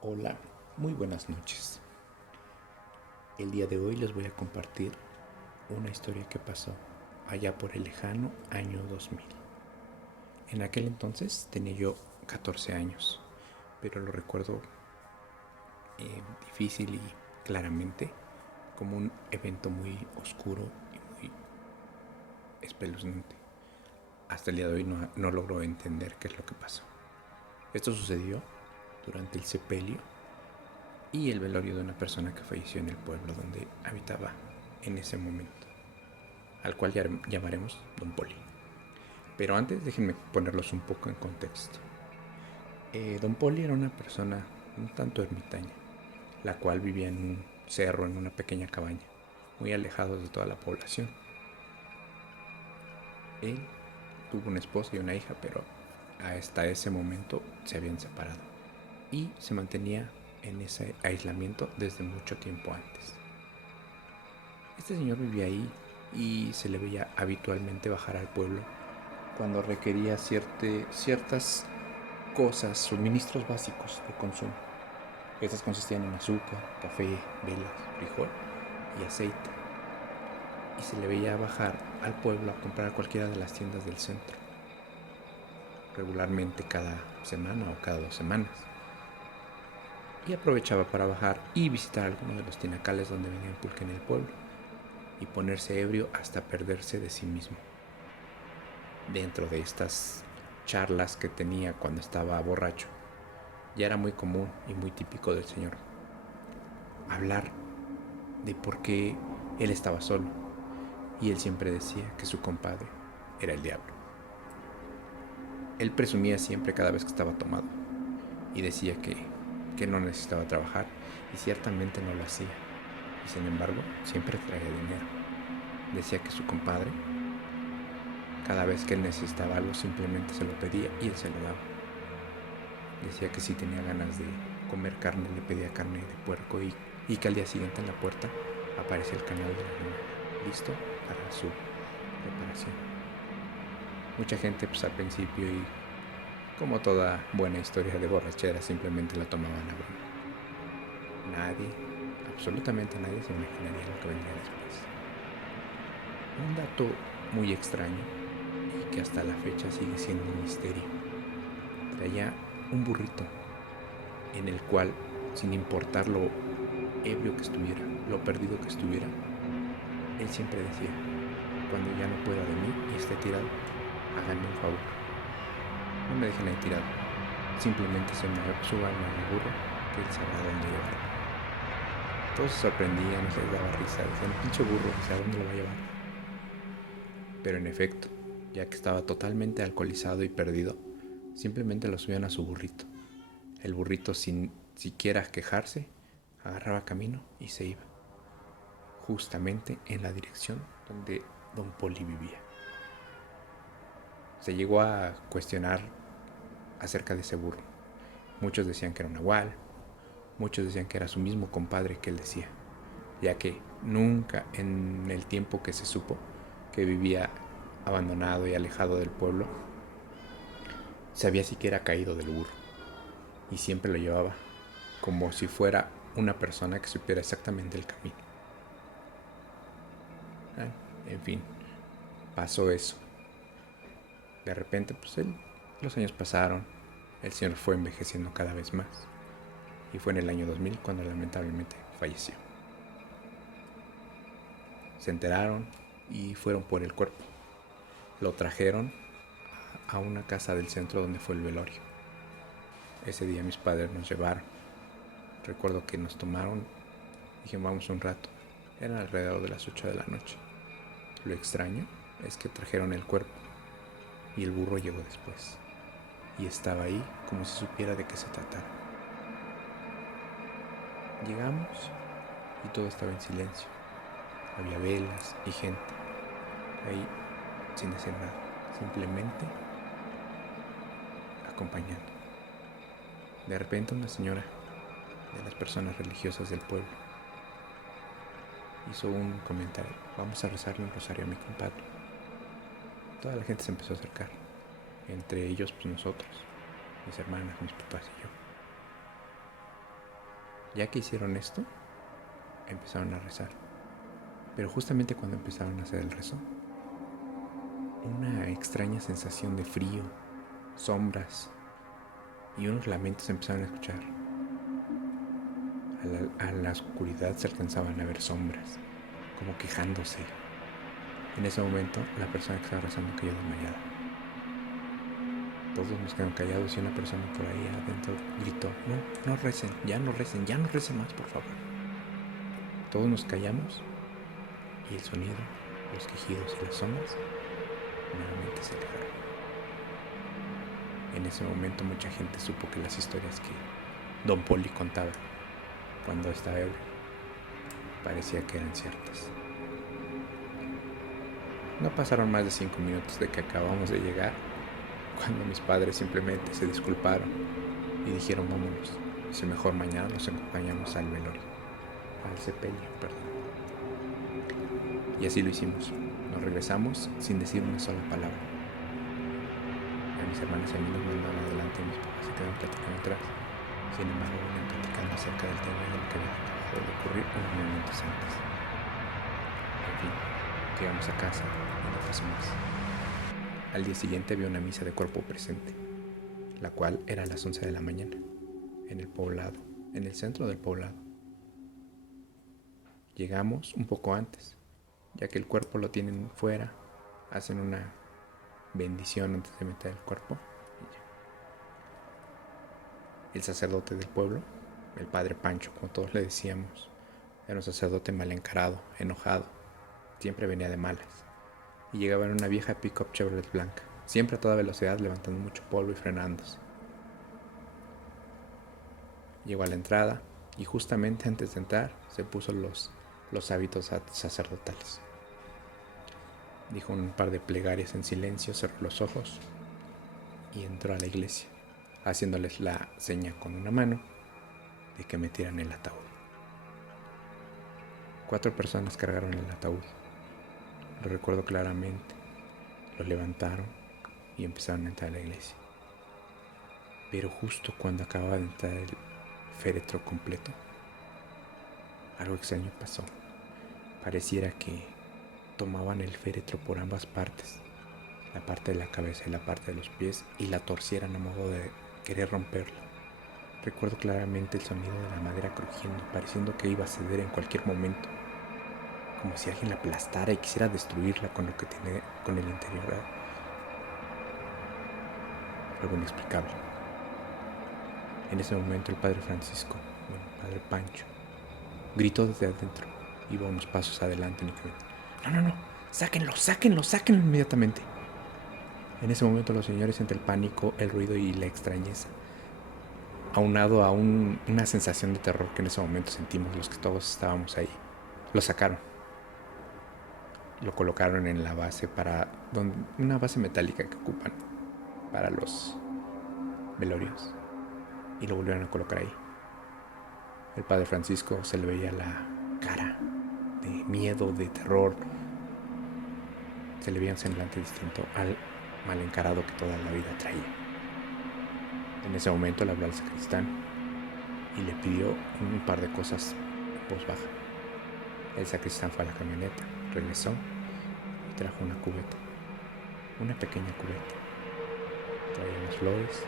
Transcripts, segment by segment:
Hola, muy buenas noches. El día de hoy les voy a compartir una historia que pasó allá por el lejano año 2000. En aquel entonces tenía yo 14 años, pero lo recuerdo difícil y claramente como un evento muy oscuro y muy espeluznante. Hasta el día de hoy no logro entender qué es lo que pasó. Esto sucedió durante el sepelio y el velorio de una persona que falleció en el pueblo donde habitaba en ese momento, al cual llamaremos Don Poli. Pero antes déjenme ponerlos un poco en contexto. Don Poli era una persona un tanto ermitaña, la cual vivía en un cerro, en una pequeña cabaña, muy alejado de toda la población. Él tuvo una esposa y una hija, pero hasta ese momento se habían separado y se mantenía en ese aislamiento desde mucho tiempo antes. Este señor vivía ahí y se le veía habitualmente bajar al pueblo cuando requería ciertas cosas, suministros básicos de consumo. Estas consistían en azúcar, café, velas, frijol y aceite. Y se le veía bajar al pueblo a comprar a cualquiera de las tiendas del centro, regularmente cada semana o cada 2 semanas. Y aprovechaba para bajar y visitar alguno de los tinacales donde vendían pulque en el pueblo y ponerse ebrio hasta perderse de sí mismo. Dentro de estas charlas que tenía cuando estaba borracho, ya era muy común y muy típico del señor hablar de por qué él estaba solo, y él siempre decía que su compadre era el diablo. Él presumía siempre cada vez que estaba tomado y decía que no necesitaba trabajar, y ciertamente no lo hacía, y sin embargo siempre traía dinero. Decía que su compadre, cada vez que él necesitaba algo, simplemente se lo pedía y él se lo daba. Decía que si tenía ganas de comer carne, le pedía carne de puerco, y que al día siguiente en la puerta aparecía el canal de la llamada, listo para su preparación. Mucha gente pues al principio, y como toda buena historia de borrachera, simplemente la tomaban a broma. Nadie, absolutamente nadie se imaginaría lo que vendría después. Un dato muy extraño y que hasta la fecha sigue siendo un misterio. Traía un burrito en el cual, sin importar lo ebrio que estuviera, lo perdido que estuviera, él siempre decía: cuando ya no pueda de mí y esté tirado, háganme un favor, no me dejen ahí tirado, simplemente súbanme a mi burro, que él sabrá dónde llevarme. Todos se sorprendían y les daba risa, decían: pinche burro, o sea, ¿a dónde lo va a llevar? Pero en efecto, ya que estaba totalmente alcoholizado y perdido, simplemente lo subían a su burrito. El burrito, sin siquiera quejarse, agarraba camino y se iba, justamente en la dirección donde Don Poli vivía. Se llegó a cuestionar acerca de ese burro. Muchos decían que era un nahual, muchos decían que era su mismo compadre que él decía, ya que nunca en el tiempo que se supo que vivía abandonado y alejado del pueblo, se había siquiera caído del burro, y siempre lo llevaba como si fuera una persona que supiera exactamente el camino. En fin, pasó eso. De repente, los años pasaron, el señor fue envejeciendo cada vez más, y fue en el año 2000 cuando lamentablemente falleció. Se enteraron y fueron por el cuerpo. Lo trajeron a una casa del centro donde fue el velorio. Ese día mis padres nos llevaron. Recuerdo que nos tomaron, dijimos vamos un rato. Eran alrededor de las 8 de la noche. Lo extraño es que trajeron el cuerpo y el burro llegó después, y estaba ahí como si supiera de qué se tratara. Llegamos y todo estaba en silencio. Había velas y gente ahí sin decir nada, simplemente acompañando. De repente una señora de las personas religiosas del pueblo hizo un comentario: vamos a rezarle un rosario a mi compadre. Toda la gente se empezó a acercar, entre ellos pues nosotros, mis hermanas, mis papás y yo. Ya que hicieron esto, empezaron a rezar. Pero justamente cuando empezaron a hacer el rezo, una extraña sensación de frío, sombras y unos lamentos empezaron a escuchar. A la oscuridad se alcanzaban a ver sombras, como quejándose. En ese momento, la persona que estaba rezando cayó desmayada. Todos nos quedaron callados y una persona por ahí adentro gritó: no recen, ya no recen más, por favor. Todos nos callamos y el sonido, los quejidos y las sombras nuevamente se alejaron. En ese momento mucha gente supo que las historias que Don Poli contaba cuando estaba ebrio parecía que eran ciertas. No pasaron más de 5 minutos de que acabamos de llegar cuando mis padres simplemente se disculparon y dijeron: vámonos, si mejor mañana nos acompañamos al velorio, al sepelio, perdón. Y así lo hicimos. Nos regresamos sin decir una sola palabra. A mis hermanas y a mí nos mandaron adelante y mis papás se quedaron platicando atrás. Sin embargo, venían platicando acerca del tema de lo que había acabado de ocurrir unos momentos antes. En fin, llegamos a casa y no pasó más. Al día siguiente había una misa de cuerpo presente, la cual era a las 11 de la mañana, en el poblado, en el centro del poblado. Llegamos un poco antes, ya que el cuerpo lo tienen fuera, hacen una bendición antes de meter el cuerpo. El sacerdote del pueblo, el padre Pancho, como todos le decíamos, era un sacerdote mal encarado, enojado, siempre venía de malas, y llegaba en una vieja pick-up Chevrolet blanca, siempre a toda velocidad, levantando mucho polvo y frenándose. Llegó a la entrada y justamente antes de entrar se puso los hábitos sacerdotales. Dijo un par de plegarias en silencio, cerró los ojos y entró a la iglesia, haciéndoles la seña con una mano de que metieran el ataúd. 4 personas cargaron el ataúd. Lo recuerdo claramente. Lo levantaron y empezaron a entrar a la iglesia. Pero justo cuando acababa de entrar el féretro completo, algo extraño pasó. Pareciera que tomaban el féretro por ambas partes, la parte de la cabeza y la parte de los pies, y la torcieran a modo de querer romperla. Recuerdo claramente el sonido de la madera crujiendo, pareciendo que iba a ceder en cualquier momento, como si alguien la aplastara y quisiera destruirla con lo que tiene con el interior. Algo inexplicable. En ese momento el padre Francisco, el padre Pancho, gritó desde adentro. Iba unos pasos adelante únicamente. No, sáquenlo inmediatamente. En ese momento los señores, entre el pánico, el ruido y la extrañeza, aunado a una sensación de terror que en ese momento sentimos los que todos estábamos ahí, lo sacaron. Lo colocaron en la base una base metálica que ocupan para los velorios, y lo volvieron a colocar ahí. El padre Francisco se le veía la cara de miedo, de terror. Se le veía un semblante distinto al mal encarado que toda la vida traía. En ese momento le habló al sacristán y le pidió un par de cosas en voz baja. El sacristán fue a la camioneta, regresó y trajo una cubeta, una pequeña cubeta. Traía unas flores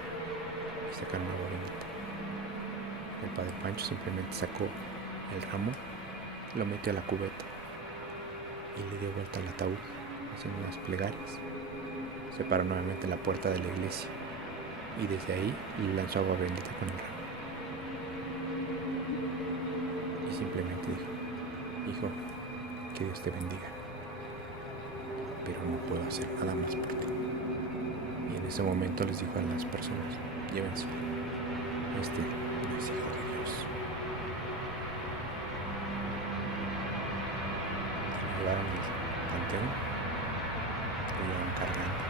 y sacaron una borinita. El padre Pancho simplemente sacó el ramo, lo metió a la cubeta y le dio vuelta al ataúd, haciendo unas plegarias. Se paró nuevamente en la puerta de la iglesia y desde ahí le lanzó agua bendita con el ramo. Y simplemente dijo: hijo, que Dios te bendiga, pero no puedo hacer nada más por ti. Y en ese momento les dijo a las personas: llévense, este no es hijo de Dios. Lo llevaron al panteón, lo llevaron cargando,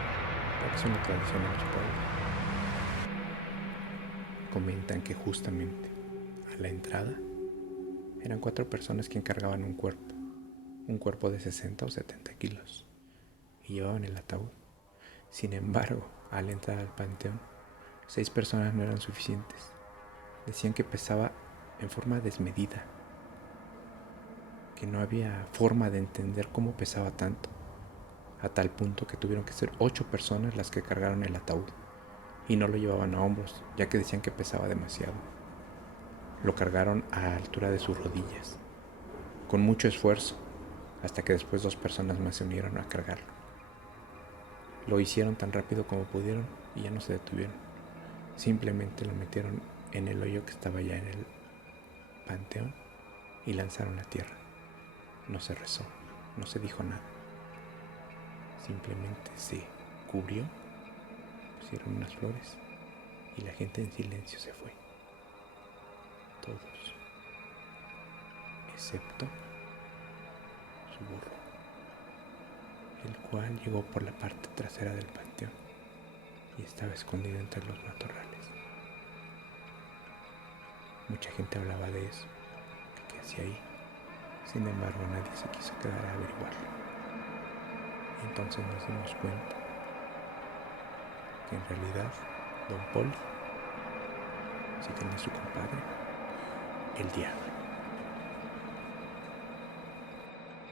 porque es una tradición en los pueblos. Comentan que justamente a la entrada eran 4 personas quien cargaban un cuerpo de 60 o 70 kilos, y llevaban el ataúd. Sin embargo, al entrar al panteón, 6 personas no eran suficientes. Decían que pesaba en forma desmedida, que no había forma de entender cómo pesaba tanto, a tal punto que tuvieron que ser 8 personas las que cargaron el ataúd, y no lo llevaban a hombros, ya que decían que pesaba demasiado. Lo cargaron a altura de sus rodillas, con mucho esfuerzo, hasta que después 2 personas más se unieron a cargarlo. Lo hicieron tan rápido como pudieron y ya no se detuvieron. Simplemente lo metieron en el hoyo que estaba ya en el panteón y lanzaron la tierra. No se rezó, no se dijo nada. Simplemente se cubrió, pusieron unas flores y la gente en silencio se fue. Todos, excepto su burro, el cual llegó por la parte trasera del panteón y estaba escondido entre los matorrales. Mucha gente hablaba de eso, que qué hacía ahí. Sin embargo, nadie se quiso quedar a averiguarlo. Y entonces nos dimos cuenta que en realidad Don Paul sí tenía su compadre, el diablo.